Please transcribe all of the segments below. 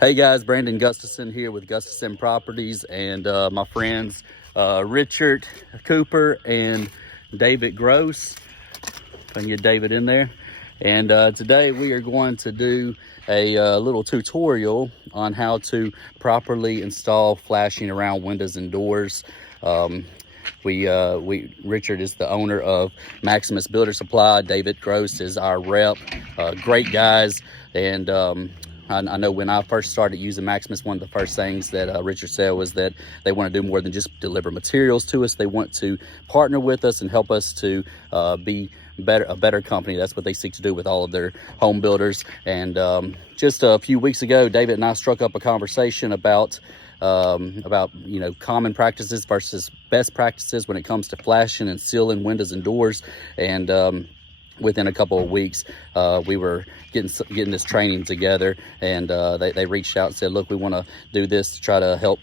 Hey guys, Brandon Gustafson here with Gustafson Properties and my friends Richard Cooper and David Gross. If I can get David in there. And today we are going to do a little tutorial on how to properly install flashing around windows and doors. Richard is the owner of Maximus Builder Supply. David Gross is our rep. Great guys. And I know when I first started using Maximus, one of the first things that Richard said was that they want to do more than just deliver materials to us. They want to partner with us and help us to be a better company. That's what they seek to do with all of their home builders. And just a few weeks ago, David and I struck up a conversation about common practices versus best practices when it comes to flashing and sealing windows and doors. And within a couple of weeks, we were getting this training together, and they reached out and said, look, we want to do this to try to help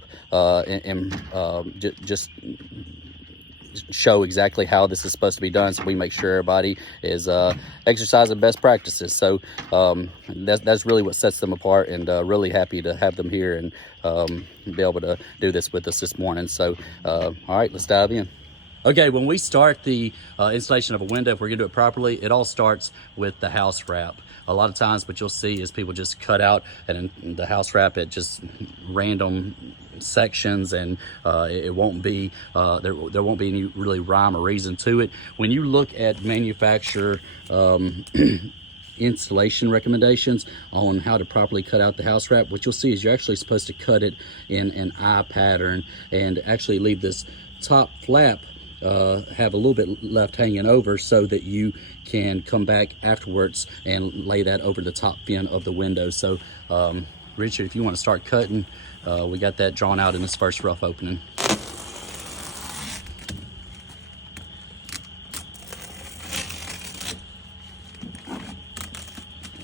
just show exactly how this is supposed to be done, so we make sure everybody is exercising best practices. So that's really what sets them apart, and really happy to have them here and be able to do this with us this morning. So all right, let's dive in. Okay, when we start the installation of a window, if we're gonna do it properly, it all starts with the house wrap. A lot of times what you'll see is people just cut out and the house wrap at just random sections, and it won't be, there won't be any really rhyme or reason to it. When you look at manufacturer installation recommendations on how to properly cut out the house wrap, what you'll see is you're actually supposed to cut it in an eye pattern and actually leave this top flap have a little bit left hanging over, so that you can come back afterwards and lay that over the top fin of the window. So Richard, if you want to start cutting, we got that drawn out in this first rough opening.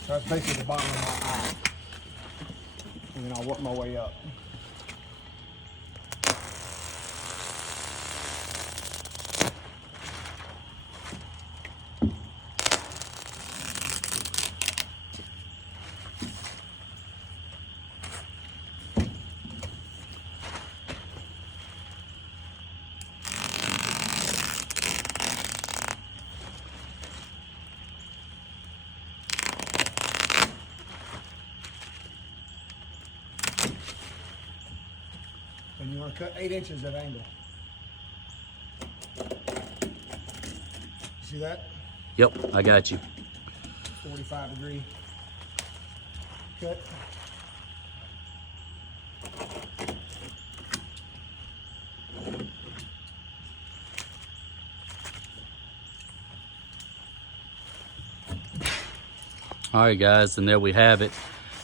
So that's basically the bottom of my eye, and then I'll work my way up. And you want to cut 8 inches at angle. See that? Yep, I got you. 45-degree cut. All right guys, and there we have it.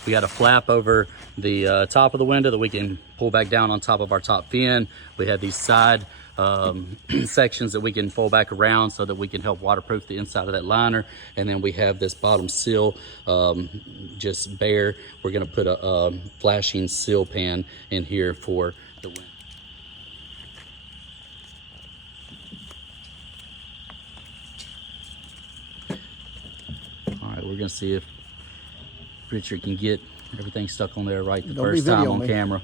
We got a flap over the top of the window that we can pull back down on top of our top fin. We have these side sections that we can fold back around so that we can help waterproof the inside of that liner. And then we have this bottom sill just bare. We're gonna put a flashing seal pan in here for the window. All right, we're gonna see if Richard can get everything stuck on there right the first time on camera.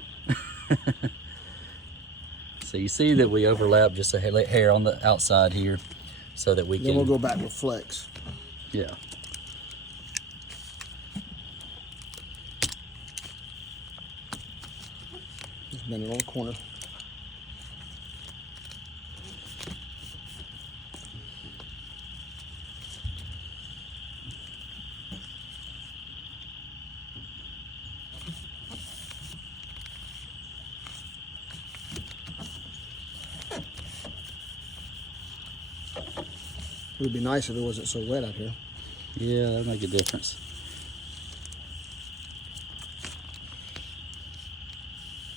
So you see that we overlap just a hair on the outside here, so that we can. Then we'll go back with flex. Yeah. Just bend it on the corner. It would be nice if it wasn't so wet out here. Yeah, that'd make a difference.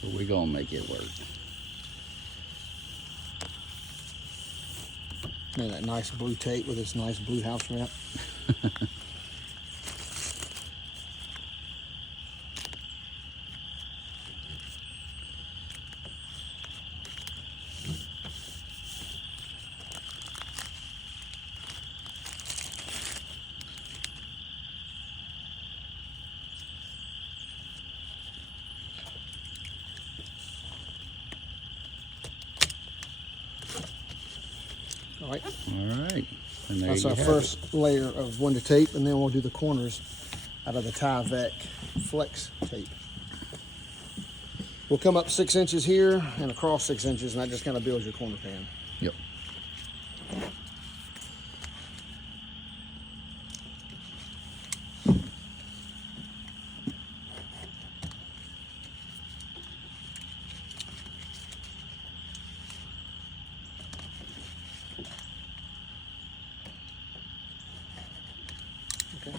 But we're gonna make it work. Man, that nice blue tape with its nice blue house wrap. right? All right. And there That's you our have first layer of window tape, and then we'll do the corners out of the Tyvek Flex tape. We'll come up 6 inches here and across 6 inches, and that just kind of builds your corner pan. it. Yep. Okay.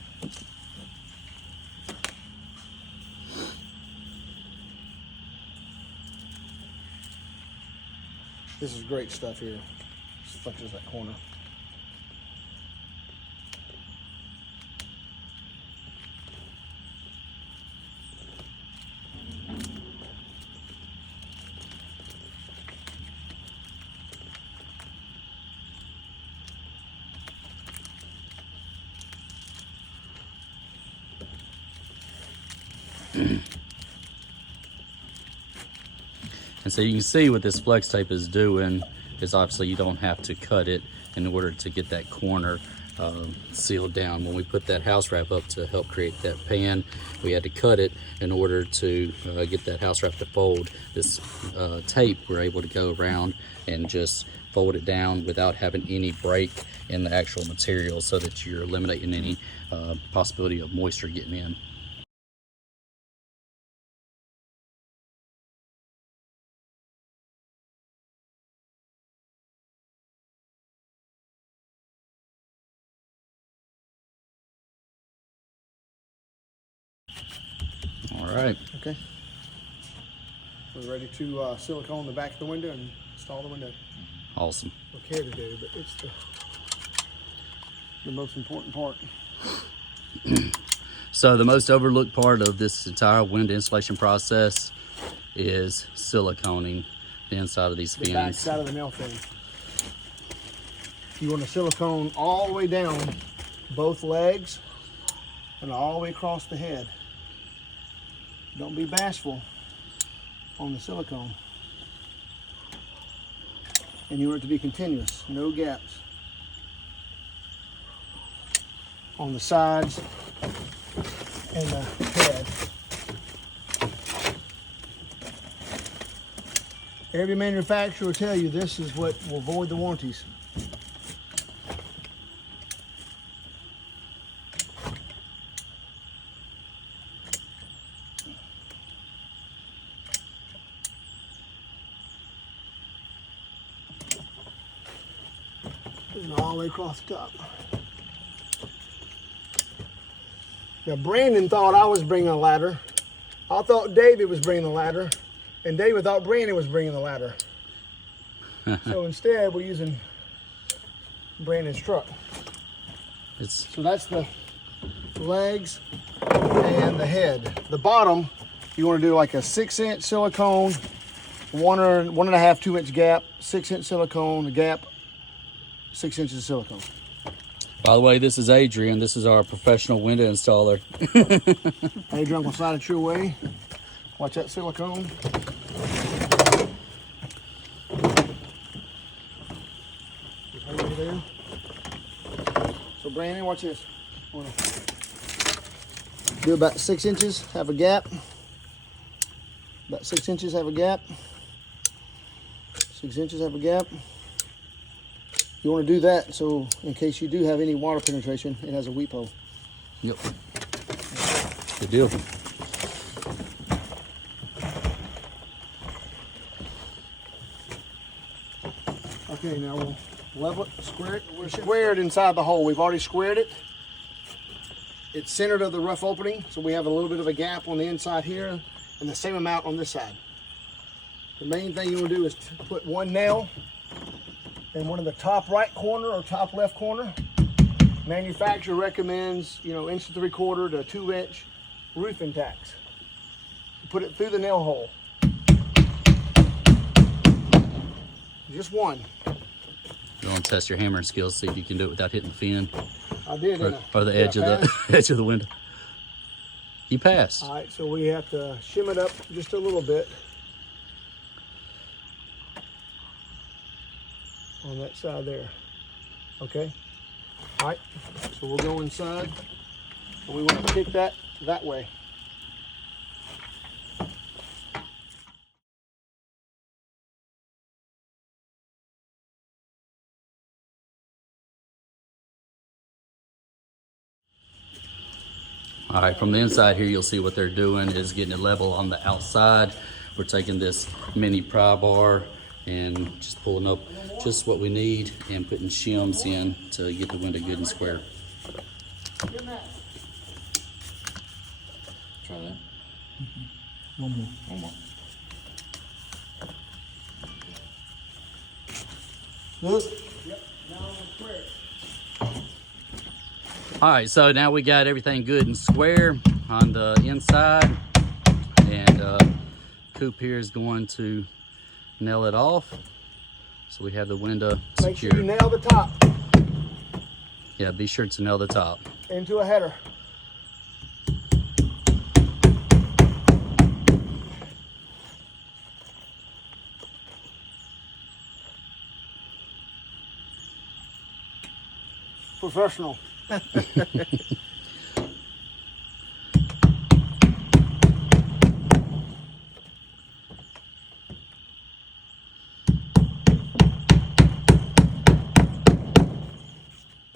This is great stuff here. Just flexes that corner. And so you can see what this flex tape is doing is obviously you don't have to cut it in order to get that corner sealed down. When we put that house wrap up to help create that pan, we had to cut it in order to get that house wrap to fold. This tape, we're able to go around and just fold it down without having any break in the actual material, so that you're eliminating any possibility of moisture getting in. All right. Okay. We're ready to silicone the back of the window and install the window. Awesome. We're care to do, but it's the most important part. So the most overlooked part of this entire window installation process is siliconing the inside of these The back fins. side of the nail fin. You want to silicone all the way down both legs and all the way across the head. Don't be bashful on the silicone. And you want it to be continuous, no gaps. On the sides and the head. Every manufacturer will tell you this is what will void the warranties. And all the way across the top. Now Brandon thought I was bringing a ladder. I thought David was bringing the ladder. And David thought Brandon was bringing the ladder. So instead we're using Brandon's truck. So that's the legs and the head. The bottom, you want to do like a 6-inch silicone, 1.5, 2 inch gap, 6-inch silicone, a gap, 6 inches of silicone. By the way, this is Adrian. This is our professional window installer. Adrian, I'm gonna slide it your way. Watch that silicone. Over there. So Brandon, watch this. Do about 6 inches, have a gap. About 6 inches, have a gap. 6 inches, have a gap. You want to do that so in case you do have any water penetration, it has a weep hole. Yep. Good deal. Okay, now we'll level it, square it. We're squared inside the hole. We've already squared it. It's centered of the rough opening, so we have a little bit of a gap on the inside here and the same amount on this side. The main thing you want to do is to put one nail in one of the top right corner or top left corner. Manufacturer recommends, 1 3/4 to 2 inch roofing tacks. Put it through the nail hole. Just one. You want to test your hammering skills, see if you can do it without hitting the fin I did. or the edge of the edge of the window. You passed. All right, so we have to shim it up just a little bit on that side there. Okay. All right. So we'll go inside, and we want to kick that way. All right, from the inside here, you'll see what they're doing is getting it level on the outside. We're taking this mini pry bar and just pulling up just what we need and putting shims in to get the window good and square. Try that. One more. One more. Look. Yep. Now I'm square. All right, so now we got everything good and square on the inside, and Coop here is going to nail it off. So we have the window Make sure secure. you nail the top Yeah, be sure to nail the top. into a header. Professional. So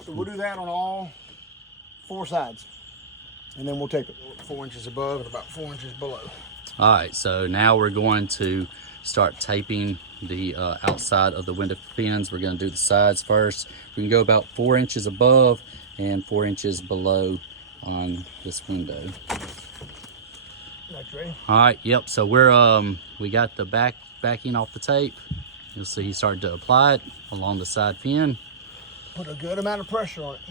we'll do that on all 4 sides, and then we'll tape it 4 inches above and about 4 inches below. All right, so now we're going to start taping the outside of the window fins. We're going to do the sides first. We can go about 4 inches above and 4 inches below on this window. That's ready. All right, yep. So we got the backing off the tape. You'll see he started to apply it along the side fin. Put a good amount of pressure on it.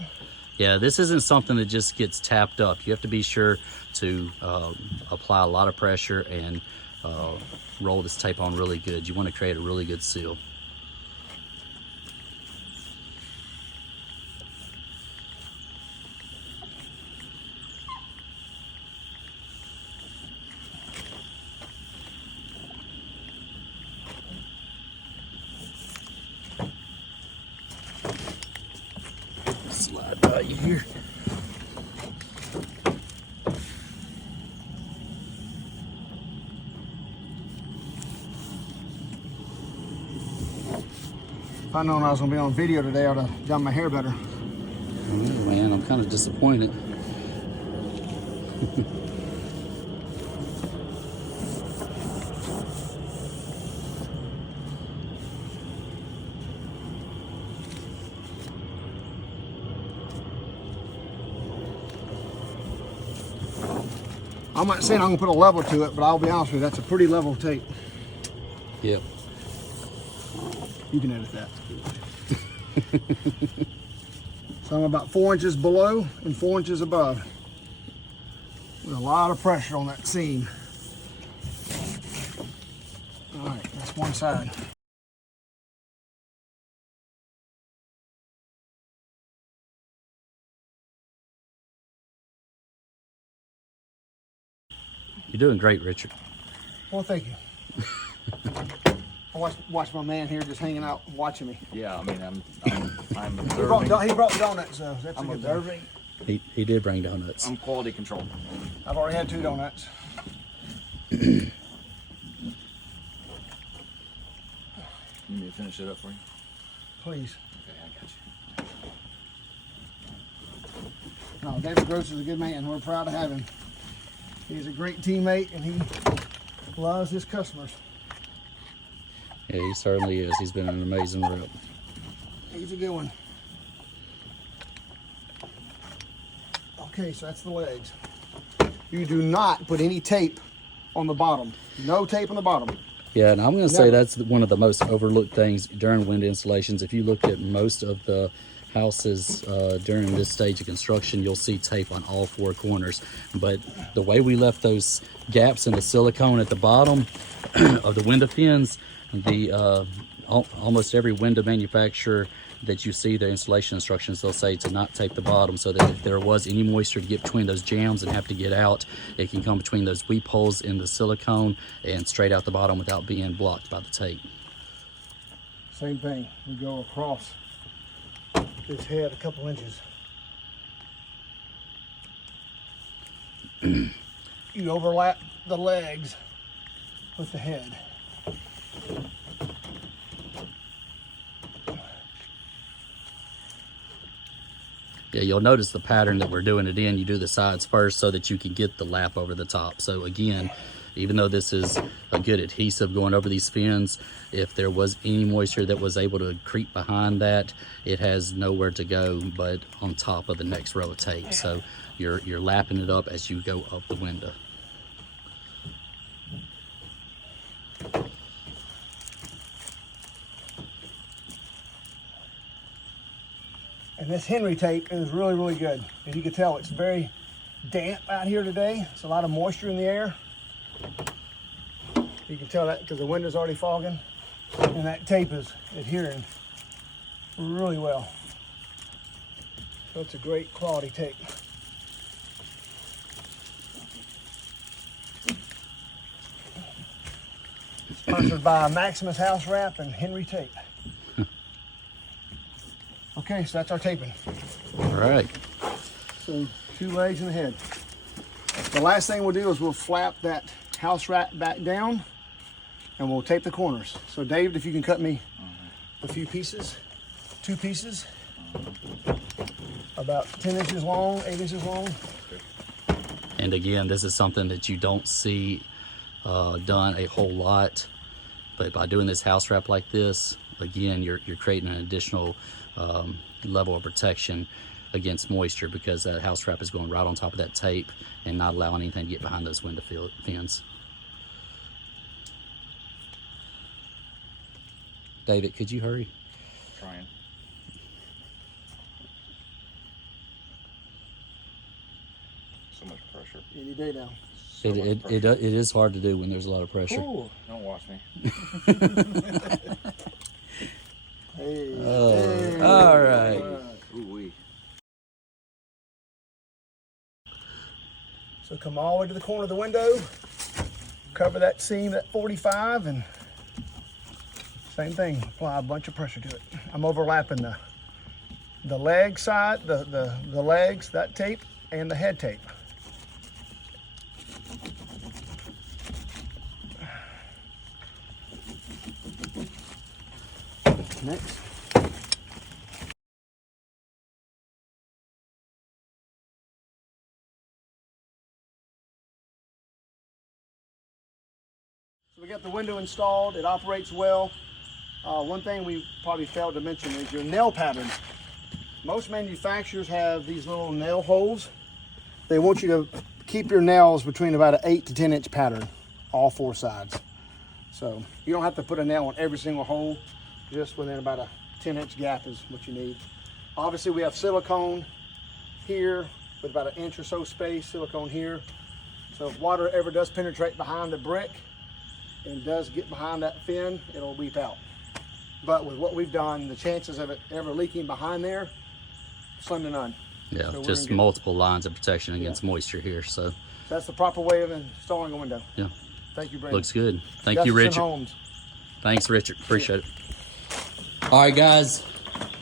Yeah, this isn't something that just gets tapped up. You have to be sure to apply a lot of pressure and roll this tape on really good. You want to create a really good seal. Slide by you here. If I'd known I was going to be on video today, I would have done my hair better. Oh, man, I'm kind of disappointed. I'm not saying I'm going to put a level to it, but I'll be honest with you, that's a pretty level tape. Yep. You can edit that. So I'm about 4 inches below and 4 inches above. With a lot of pressure on that seam. All right, that's one side. You're doing great, Richard. Well, thank you. I watch my man here just hanging out watching me. Yeah, I mean, I'm He observing. brought donuts, so that's a I'm good thing. observing. He did bring donuts. I'm quality control. I've already had 2 donuts. You need me to finish it up for you? Please. Okay, I got you. No, David Gross is a good man. We're proud to have him. He's a great teammate, and he loves his customers. Yeah, he certainly is. He's been an amazing rep. He's a good one. Okay, so that's the legs. You do not put any tape on the bottom. No tape on the bottom. Yeah, and I'm going to say Never. that's one of the most overlooked things during window installations. If you look at most of the houses during this stage of construction, you'll see tape on all 4 corners. But the way we left those gaps in the silicone at the bottom of the window fins, almost every window manufacturer that you see their installation instructions, they'll say to not tape the bottom, so that if there was any moisture to get between those jambs and have to get out, it can come between those weep holes in the silicone and straight out the bottom without being blocked by the tape. Same thing. We go across this head a couple inches. You overlap the legs with the head. Yeah, you'll notice the pattern that we're doing it in. You do the sides first so that you can get the lap over the top. So again, even though this is a good adhesive going over these fins, if there was any moisture that was able to creep behind that, it has nowhere to go but on top of the next row of tape. So you're lapping it up as you go up the window. And this Henry tape is really, really good. As you can tell, it's very damp out here today. It's a lot of moisture in the air. You can tell that because the window's already fogging. And that tape is adhering really well. So it's a great quality tape. Sponsored by Maximus House Wrap and Henry Tape. Okay, so that's our taping. All right. So 2 legs and the head. The last thing we'll do is we'll flap that house wrap back down and we'll tape the corners. So Dave, if you can cut me a few pieces, 2 pieces, about 10 inches long, 8 inches long. And again, this is something that you don't see done a whole lot, but by doing this house wrap like this, again, you're creating an additional level of protection against moisture, because that house wrap is going right on top of that tape and not allowing anything to get behind those window fins. David, could you hurry? Trying. So much pressure. Any day now. So much pressure. It is hard to do when there's a lot of pressure. Ooh. Don't watch me. Hey, Oh, all right. Ooh-wee. So come all the way to the corner of the window, cover that seam at 45, and same thing, apply a bunch of pressure to it. I'm overlapping the leg side, the legs, that tape, and the head tape. Next. So we got the window installed. It operates well. One thing we probably failed to mention is your nail pattern. Most manufacturers have these little nail holes. They want you to keep your nails between about an 8 to 10 inch pattern, all 4 sides. So you don't have to put a nail on every single hole, just within about a 10 inch gap is what you need. Obviously we have silicone here with about 1 inch or so space, silicone here. So if water ever does penetrate behind the brick and does get behind that fin, it'll weep out. But with what we've done, the chances of it ever leaking behind there, slim to none. Yeah, So we're just in good- multiple lines of protection against moisture here. So That's the proper way of installing a window. yeah, Thank you, Brandon. looks good. Thank you, Gustafson Richard. Homes. Thanks, Richard. Appreciate it. All right, guys.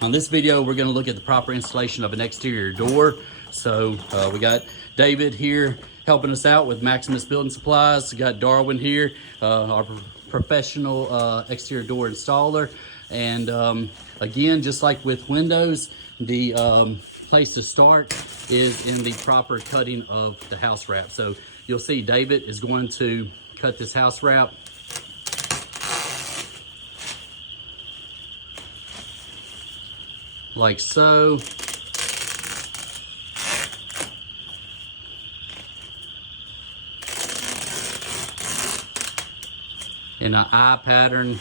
On this video, we're going to look at the proper installation of an exterior door. So we got David here helping us out with Maximus Building Supplies. We got Darwin here, our professional exterior door installer. And again, just like with windows, the place to start is in the proper cutting of the house wrap. So you'll see David is going to cut this house wrap. Like so. In an eye pattern,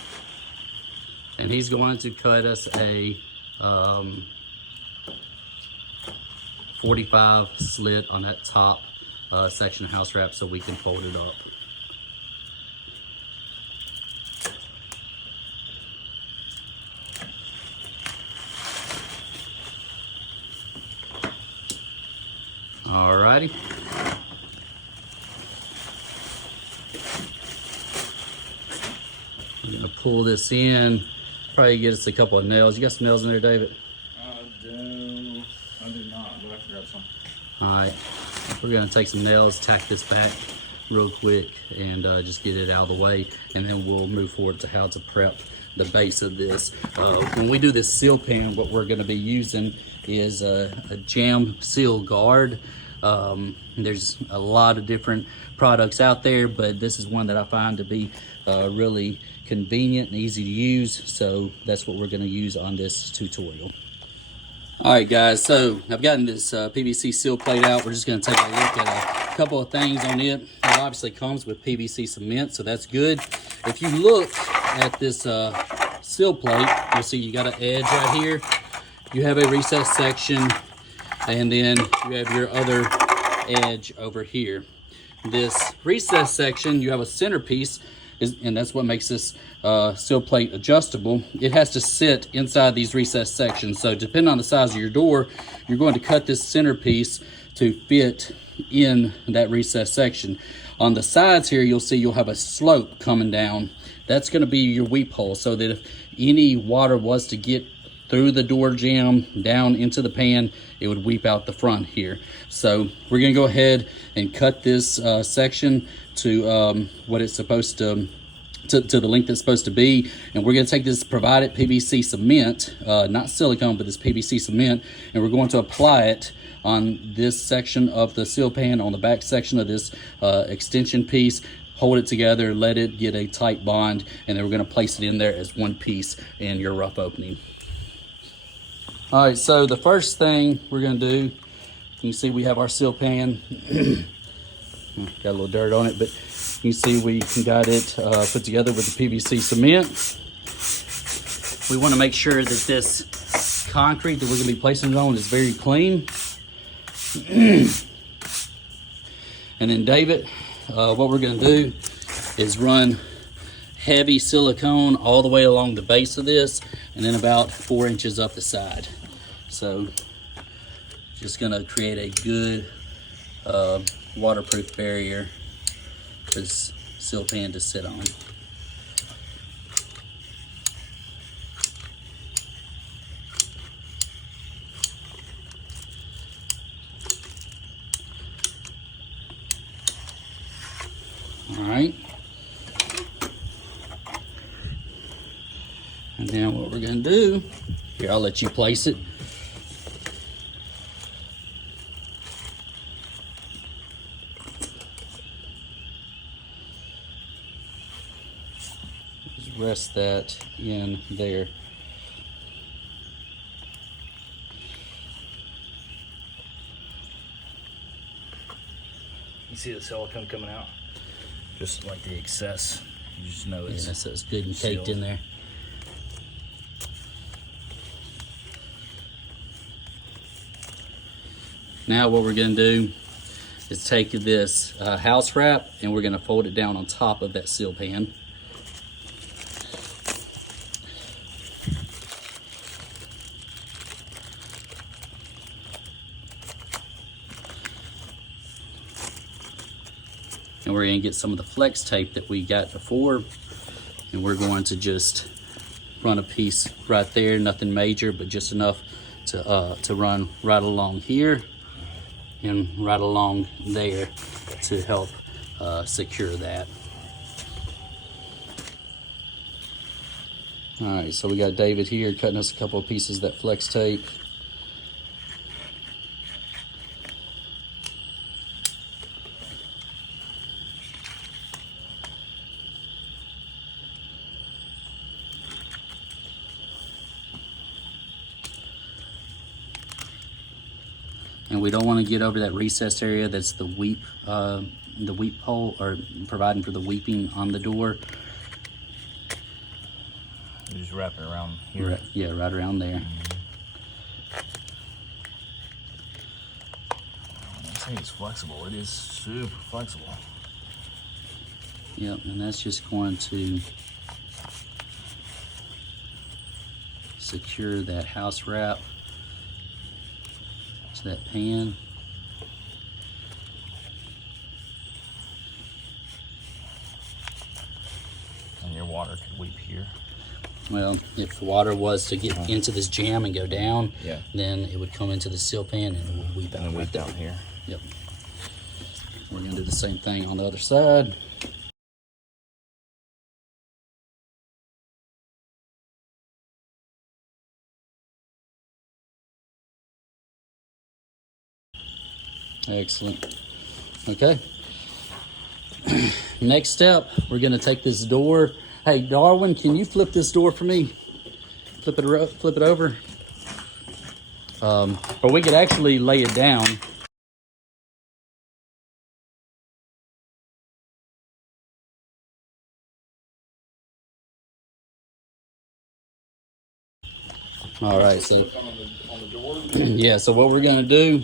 and he's going to cut us a 45 slit on that top section of house wrap so we can fold it up. Alrighty. I'm gonna pull this in, probably get us a couple of nails. You got some nails in there, David? Done. We'll have to grab some. All right, we're gonna take some nails, tack this back real quick, and just get it out of the way, and then we'll move forward to how to prep the base of this. When we do this seal pan, what we're gonna be using is a jam seal guard. There's a lot of different products out there, but this is one that I find to be really convenient and easy to use, so that's what we're gonna use on this tutorial. All right, guys, so I've gotten this PVC seal plate out. We're just gonna take a look at a couple of things on it. It obviously comes with PVC cement, so that's good. If you look at this seal plate, you'll see you got an edge right here. You have a recessed section, and then you have your other edge over here. This recessed section, you have a centerpiece, and that's what makes this seal plate adjustable. It has to sit inside these recessed sections. So depending on the size of your door, you're going to cut this centerpiece to fit in that recessed section. On the sides here, you'll see you'll have a slope coming down. That's going to be your weep hole, so that if any water was to get through the door jamb down into the pan, it would weep out the front here. So we're going to go ahead and cut this section to what it's supposed to the length it's supposed to be, and we're going to take this provided PVC cement, not silicone, but this PVC cement, and we're going to apply it on this section of the seal pan, on the back section of this extension piece. Hold it together, let it get a tight bond, and then we're going to place it in there as one piece in your rough opening. All right, so the first thing we're going to do, you can see we have our seal pan. Got a little dirt on it, but you can see we got it put together with the PVC cement. We want to make sure that this concrete that we're going to be placing it on is very clean. And then David, what we're going to do is run heavy silicone all the way along the base of this, and then about 4 inches up the side. So just going to create a good waterproof barrier for this seal pan to sit on. All right. And then what we're going to do, here, I'll let you place it. Just rest that in there. You see the silicone coming out? Just like the excess. You just know it's, So it's good and caked sealed in there. Now what we're going to do is take this house wrap, and we're going to fold it down on top of that seal pan. And we're going to get some of the flex tape that we got before, and we're going to just run a piece right there, nothing major, but just enough to run right along here and right along there to help secure that. All right, so we got David here cutting us a couple of pieces of that flex tape. And we don't want to get over that recessed area that's the weep hole, or providing for the weeping on the door. You just wrap it around here. Right, yeah, right around there. I think it's flexible. It is super flexible. Yep, and that's just going to secure that house wrap to that pan. And your water could weep here. Well, if water was to get into this jam and go down, Yeah. then it would come into the seal pan and it would weep out. And then right weep there. down here. Yep. We're gonna do the same thing on the other side. Excellent. Okay. Next step, we're gonna take this door. Hey, Darwin, can you flip this door for me? Flip it over. Or we could actually lay it down. All right, so yeah, so what we're gonna do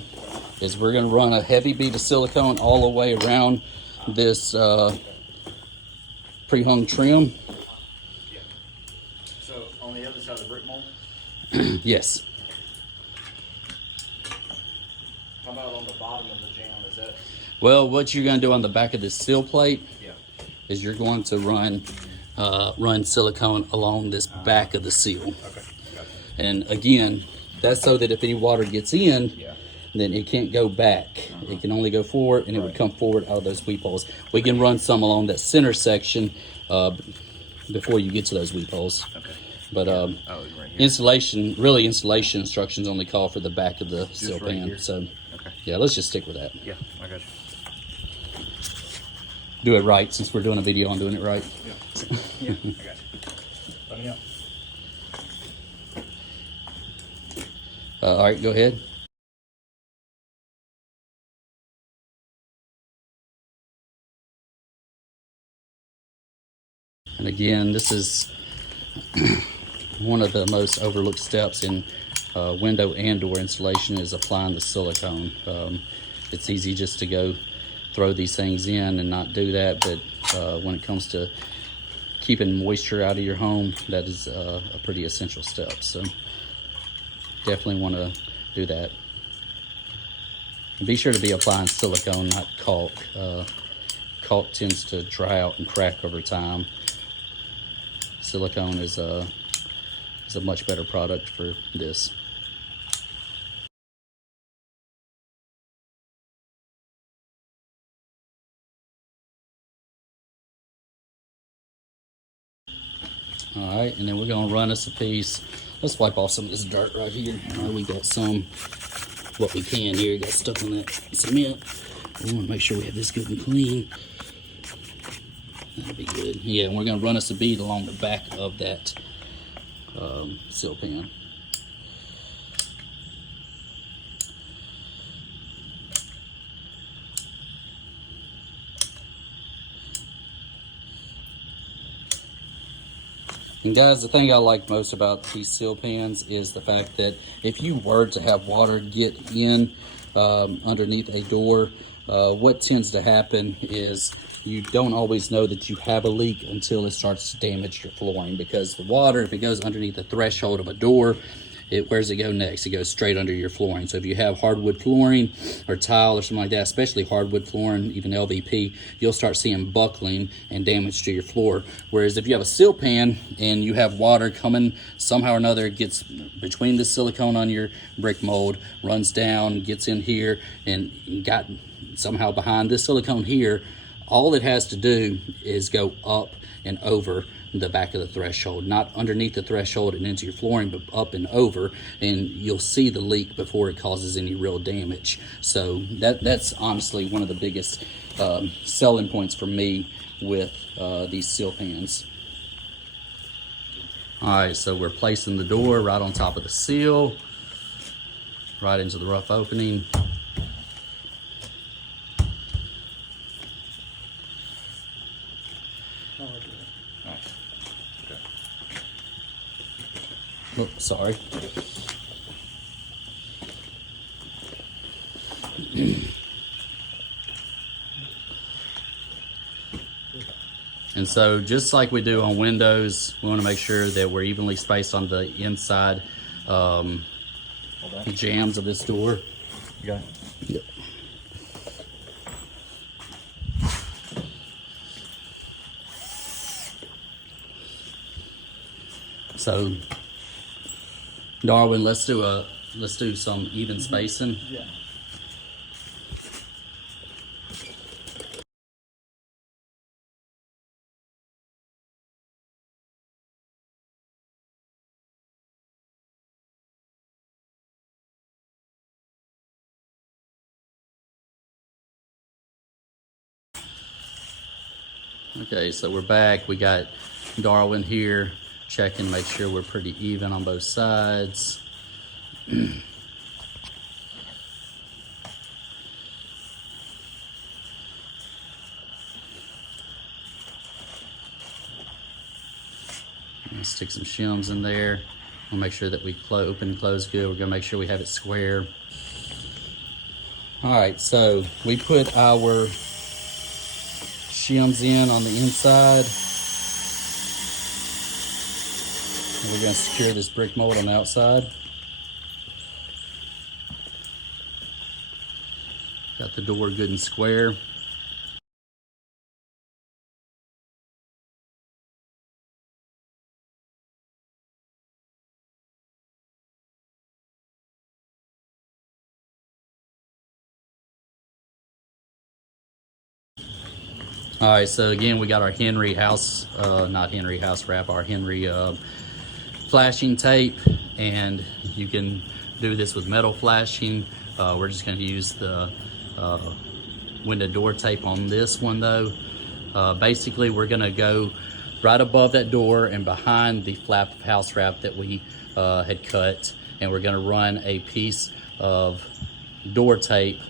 is we're gonna run a heavy bead of silicone all the way around this pre-hung trim. So on the other side of the brick mold? Yes. How about on the bottom of the jam? Is that? Well, what you're gonna do on the back of this seal plate Yeah. is you're going to run silicone along this back of the seal. Okay. Gotcha. And again, that's so that if any water gets in, Yeah. then it can't go back. It can only go forward, and it would come forward out of those weep holes. We can run some along that center section before you get to those weep holes. Okay. But Oh, right here. installation instructions only call for the back of the seal right pan. here? So Okay. yeah, let's just stick with that. Yeah, I got you. Do it right, since we're doing a video on doing it right. Yeah. Yeah, I got you. Let me know. All right, go ahead. And again, this is one of the most overlooked steps in window and door installation is applying the silicone. It's easy just to go throw these things in and not do that, but when it comes to keeping moisture out of your home, that is a pretty essential step. So definitely want to do that. And be sure to be applying silicone, not caulk. Caulk tends to dry out and crack over time. Silicone is a much better product for this. All right, and then we're gonna run us a piece. Let's wipe off some of this dirt right here. We got some, what we can here, got stuck on that cement. We wanna make sure we have this good and clean. That'll be good. Yeah, and we're gonna run us a bead along the back of that seal pan. And guys, the thing I like most about these seal pans is the fact that if you were to have water get in underneath a door, what tends to happen is you don't always know that you have a leak until it starts to damage your flooring, because the water, if it goes underneath the threshold of a door, where does it go next? It goes straight under your flooring. So if you have hardwood flooring or tile or something like that, especially hardwood flooring, even LVP, you'll start seeing buckling and damage to your floor. Whereas if you have a seal pan and you have water coming somehow or another, it gets between the silicone on your brick mold, runs down, gets in here, and got somehow behind this silicone here, all it has to do is go up and over the back of the threshold, not underneath the threshold and into your flooring, but up and over, and you'll see the leak before it causes any real damage. So that's honestly one of the biggest selling points for me with these seal pans. All right, so we're placing the door right on top of the seal, right into the rough opening. Oh, sorry. And so just like we do on windows, we want to make sure that we're evenly spaced on the inside jambs of this door. You got it? Yep. So, Darwin, let's do some even spacing. Yeah. Okay, so we're back. We got Darwin here checking, make sure we're pretty even on both sides. Let's stick some shims in there. We'll make sure that we open and close good. We're gonna make sure we have it square. All right, so we put our shims in on the inside. And we're gonna secure this brick mold on the outside. Got the door good and square. All right, so again, we got our Henry house, not Henry house wrap, our Henry flashing tape, and you can do this with metal flashing. We're just gonna use the window door tape on this one though. Basically, we're gonna go right above that door and behind the flap of house wrap that we had cut, and we're gonna run a piece of door tape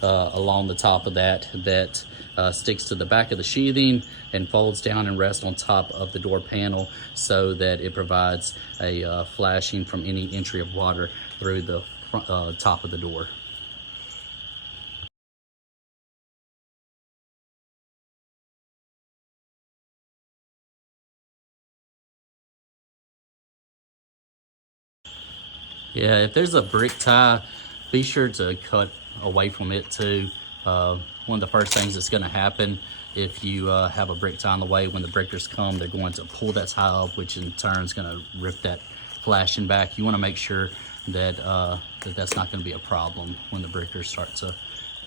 along the top of that sticks to the back of the sheathing and folds down and rests on top of the door panel so that it provides a flashing from any entry of water through the top of the door. Yeah, if there's a brick tie, be sure to cut away from it too. One of the first things that's going to happen if you have a brick tie in the way, when the breakers come, they're going to pull that tie up, which in turn is going to rip that flashing back. You want to make sure that that's not going to be a problem when the breakers start to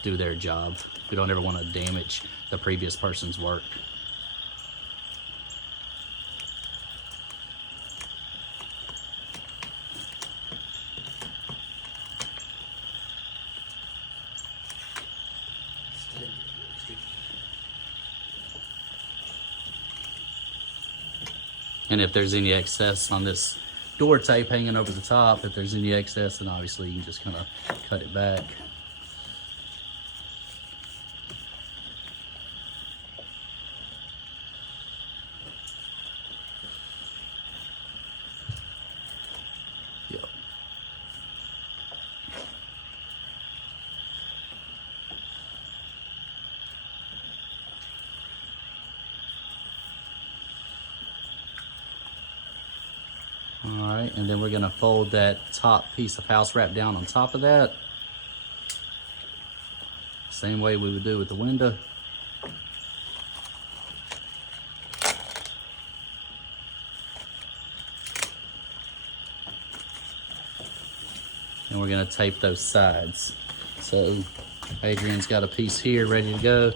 do their job. We don't ever want to damage the previous person's work. And if there's any excess on this door tape hanging over the top, if there's any excess, then obviously you can just kind of cut it back. Yep. All right, and then we're gonna fold that top piece of house wrap down on top of that. Same way we would do with the window. And we're gonna tape those sides. So Adrian's got a piece here ready to go.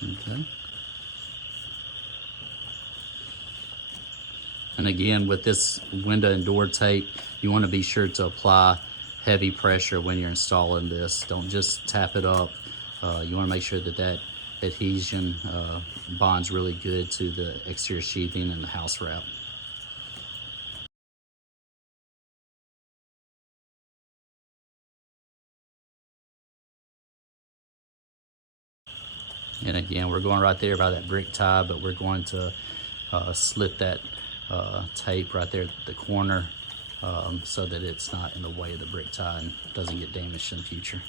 Okay. And again, with this window and door tape, you want to be sure to apply heavy pressure when you're installing this. Don't just tap it up. You want to make sure that that adhesion bonds really good to the exterior sheathing and the house wrap. And again, we're going right there by that brick tie, but we're going to slit that tape right there at the corner so that it's not in the way of the brick tie and doesn't get damaged in the future.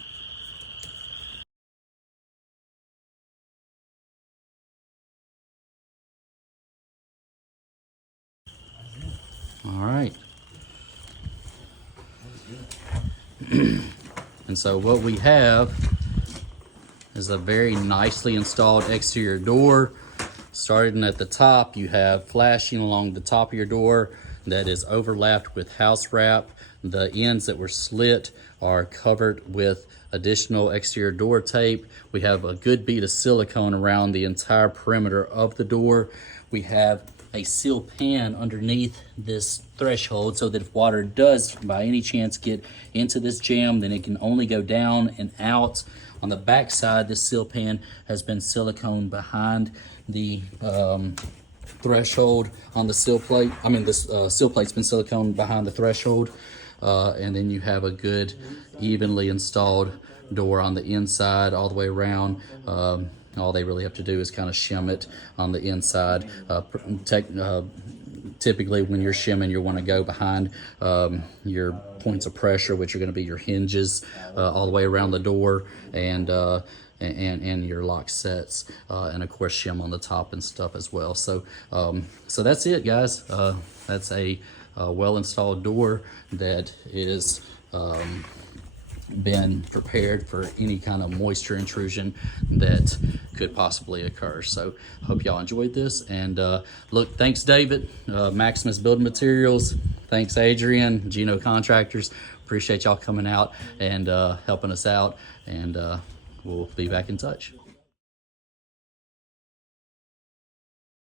All right. And so what we have is a very nicely installed exterior door. Starting at the top, you have flashing along the top of your door that is overlapped with house wrap. The ends that were slit are covered with additional exterior door tape. We have a good bead of silicone around the entire perimeter of the door. We have a seal pan underneath this threshold so that if water does by any chance get into this jamb, then it can only go down and out. On the back side, this seal pan has been silicone behind the threshold on the sill plate. I mean, this sill plate's been silicone behind the threshold. And then you have a good evenly installed door on the inside all the way around. All they really have to do is kind of shim it on the inside. Typically when you're shimming, you want to go behind your points of pressure, which are going to be your hinges all the way around the door, and your lock sets, and of course shim on the top and stuff as well. So so that's it, guys. That's a well installed door that is been prepared for any kind of moisture intrusion that could possibly occur. So hope y'all enjoyed this, and look, thanks David, Maximus Building Materials, thanks Adrian, Gino Contractors. Appreciate y'all coming out and helping us out, and we'll be back in touch.